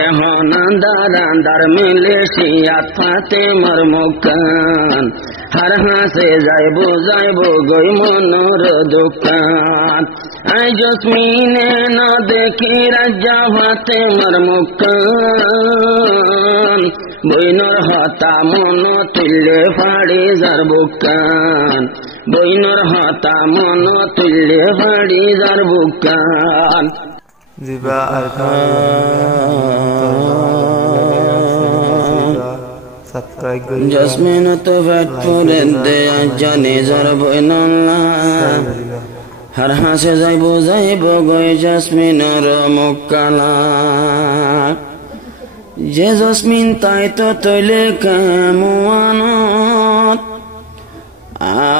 এখন দার মিলেশিয়া ফাতে মর মুকান হার হাসে যাইব গই মনোর দোকান আই জসমিনে না দেখি রাজা ফাতে মর মুকান বইনর হতা মন তুল্লে ফাড়ি যার বুকান বইনর হতা মন তুল্লে ফাড়ি যার বুকান জিবা জসমিন তো ফেট ফুলে দে জানে যার বইনল্লা হার হাসে যাইব গই জসমিনর মুকালা যে জসমিন তাই তো তৈলে কেমনত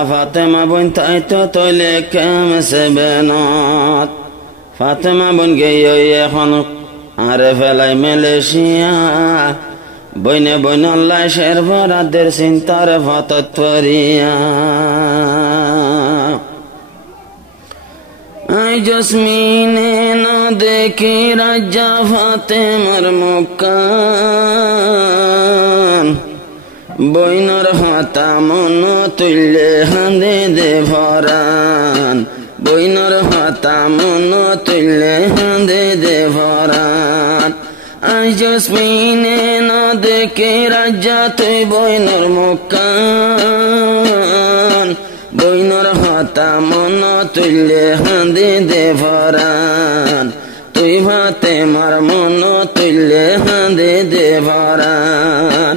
ফাতেমা বোন তাই তো তৈলে কেম সেবেনত ফাতেমা বোন গেয়ে এখন আরে ফেলাই মেলেশিয়া বইনে বইনল্লাই শের ভরাদের চিন্তার ফতরিয়া আই জসমিনে না দেখি রাজা ফাতেমার মুকান বইনর হাতা মন তুল্লে হাঁদে দে ভরান বইনর হাতা মন তুল্লে হাঁদে দে ভরান আই জসমিনে না দেখি রাজা তুই বইনর মুকান বইনর হাতা মন তুল্লে হাঁদে দে ভরান তুই ভাতে মার মন তুল্লে হাঁদে দে ভরান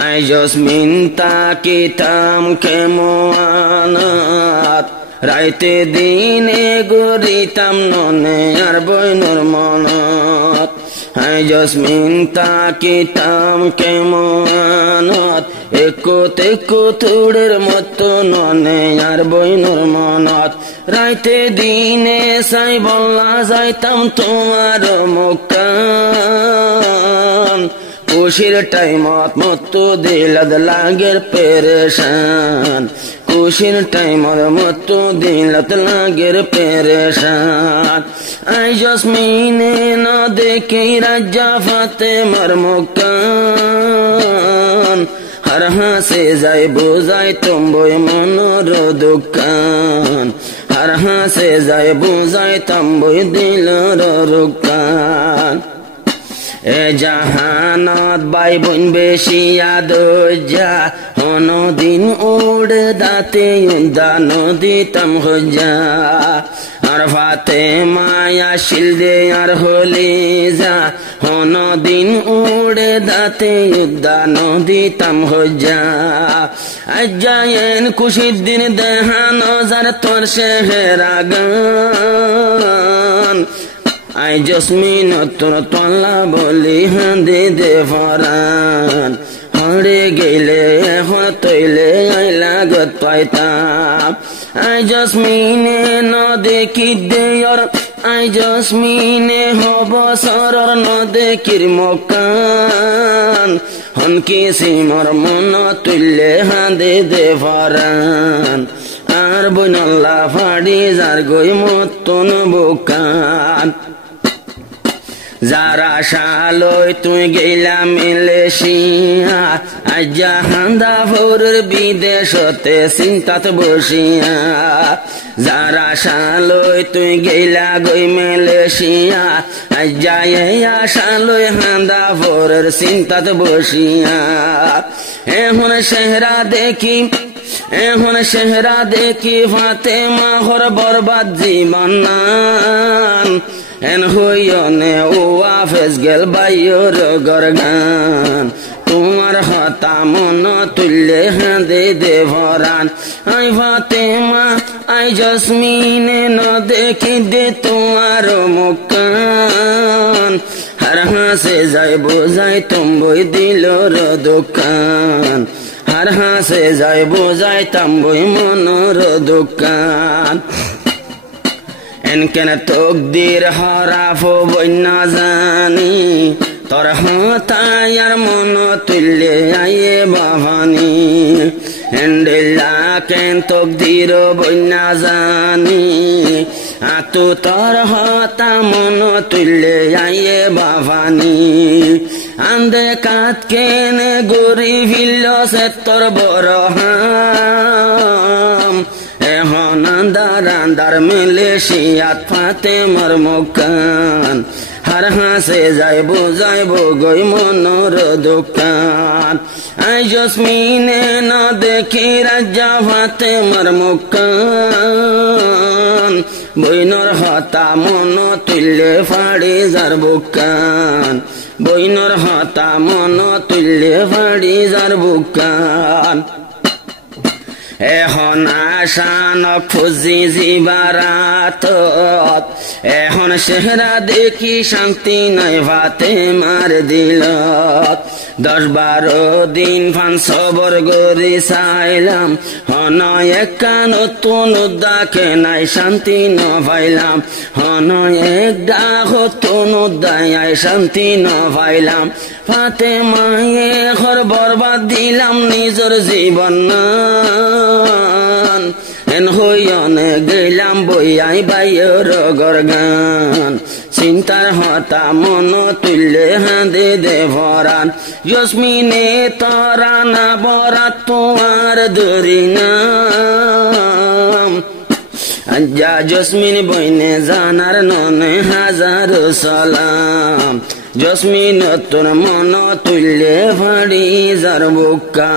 আই জসমিন তাকিতাম কেমনাত রাইতে দিনে গরিতাম ননে আর বইনর মনত আই জসমিন তাকিতাম কেমনাত একত উড়ের মতো ননে আর বইনর মনত রাইতে দিনে সাই বল্লা যাইতাম তোমার মুকান খুশির টাইমত মতো দিলাদ লাগের পেরেশান খুশির টাইমত মতো দিলাদ লাগের পেরেশান আই জসমিনে না দেখি রাজা ফাতেমার মুকান হার হাসে যাইব যাইতম্বই মনোর দোকান হার হাসে যাইব যাইতম্বই দিলর দোকান এ জাহানত বাই বোন বেশি আদজা দিন উড়ে দাতে দিতাম হজা আর ফাতে মায়া শিলদে আর হলি যা দিন উড়ে দাতে দিতাম হজা আজায়েন খুশির দিন দেহানো যার তোর শেহরা গান আই জসমিন তোর তল্লা বলি হাঁদে দে ভরান হরে গেলে এখন তৈলে আইলা গত পাইতাম আই জসমিনে ন দেখি দেয়র আই জসমিনে হব সরর ন দেখির মকান হনকি সিমর মন তুল্লে হাঁদে দে ভরান আর বইনল্লা ফাড়ি যার গই মতন বুকান যারা শালই তুই গেলাম মিলেশিয়া আজা হান্দা ভোরের বিদেশতে চিন্তাত বসিয়া যারা শালই তুই গেলা গই মিলেশিয়া আজা শালই হান্দা ভোরের চিন্তাত বসিয়া এখন শেহরা দেখি ফাতেমা হর বরবাদ জীবন এন হইনে ও আফেস গেল বাইর গরগান তোমার হতা মন তুল্লে হাঁদে দে ভরান আই ফাতেমা আই জসমিনে ন দেখি দে তোমার মুকান হার হাসে যাইব যাইতম্বই দিলর দোকান হার হাসে যাইব যাইতম্বই মনোর দোকান এনকেন তকদির হরাফ বন্যা জানি তোর হাতায়ার মন তুল্লে আয়ে বাভানি হেন্ডেলা কেন তকদির বন্যা জানি তু তোর হতা মন তুললে আইয়ে বাবানি আন্দে কাত কেনে গরি ভিল্ল সে তোর বড় হাম এখন আন্দার আন্দার মিলেশিয়াত ফাতে মর মুখান হার হাসে যাইব গই মনোর দোকান আই জসমিনে না দেখি রাজা ফাতে মর মুখান বইনর হতা মন তুললে ফাড়ি যার বুকান বইনর হতা মন তুললে ফাড়ি যার বুকান এখন আশান খুঁজি জিবারাত এখন চেহারা দেখি শান্তি নাই ভাতে মার দিল 10-12 দিন ফান সবর গরি চাইলাম হন একা নতুন উদ্দাকে নাই শান্তি ন পাইলাম হন এক ডাক নতুন উদ্দায় শান্তি ন পাইলাম ফাতে মায়ে ঘর বরবাদ দিলাম নিজের জীবন এন হইয়নে গেলাম বইয়াই বাইর গরগান চিন্তার হতা মন তুললে হাঁদে দে ভরান জসমিনে তরা না বরাত তোমার দরি নাম আজ্জা জসমিন বইনে জানার ননে হাজার সালাম জসমিন তোর মন তুললে ফাড়ি যার বুকা